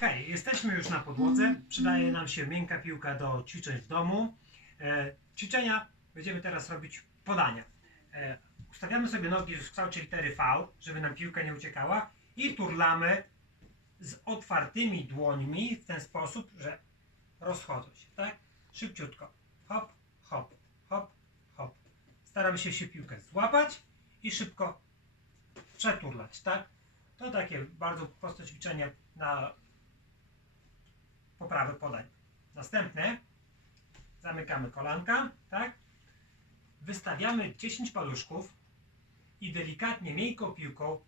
Hej, jesteśmy już na podłodze. Przydaje nam się miękka piłka do ćwiczeń w domu. E, ćwiczenia będziemy teraz robić podania. E, ustawiamy sobie nogi w kształcie litery V, żeby nam piłka nie uciekała i turlamy z otwartymi dłońmi w ten sposób, że rozchodzą się, tak? Szybciutko. Hop, hop, hop, hop. Staramy się się piłkę złapać i szybko przeturlać, tak? To takie bardzo proste ćwiczenie na poprawę podań. Następne zamykamy kolanka, tak? Wystawiamy 10 paluszków i delikatnie, miękką piłką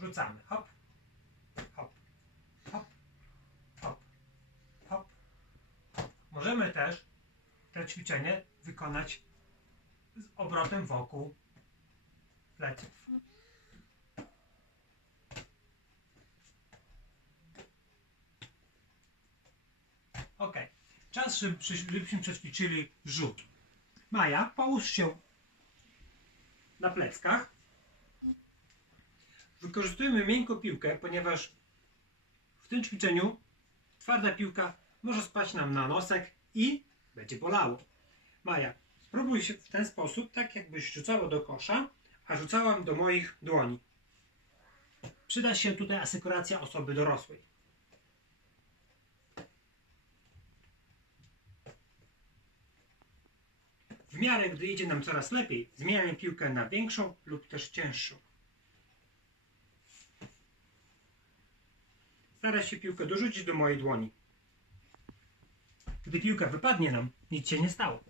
rzucamy. Hop, hop, hop, hop, hop, hop. Możemy też to ćwiczenie wykonać z obrotem wokół pleców. Czas, żeby- żebyśmy przećwiczyli rzut. Maja, połóż się na pleckach. Wykorzystujemy miękką piłkę, ponieważ w tym ćwiczeniu twarda piłka może spaść nam na nosek i będzie bolało. Maja, spróbuj się w ten sposób, tak jakbyś rzucała do kosza, a rzucałam do moich dłoni. Przyda się tutaj asykuracja osoby dorosłej. Miarę, gdy idzie nam coraz lepiej, zmieniamy piłkę na większą lub też cięższą. Staraj się piłkę dorzucić do mojej dłoni. Gdy piłka wypadnie nam, nic się nie stało.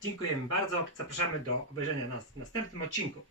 Dziękujemy bardzo. Zapraszamy do obejrzenia nas w następnym odcinku.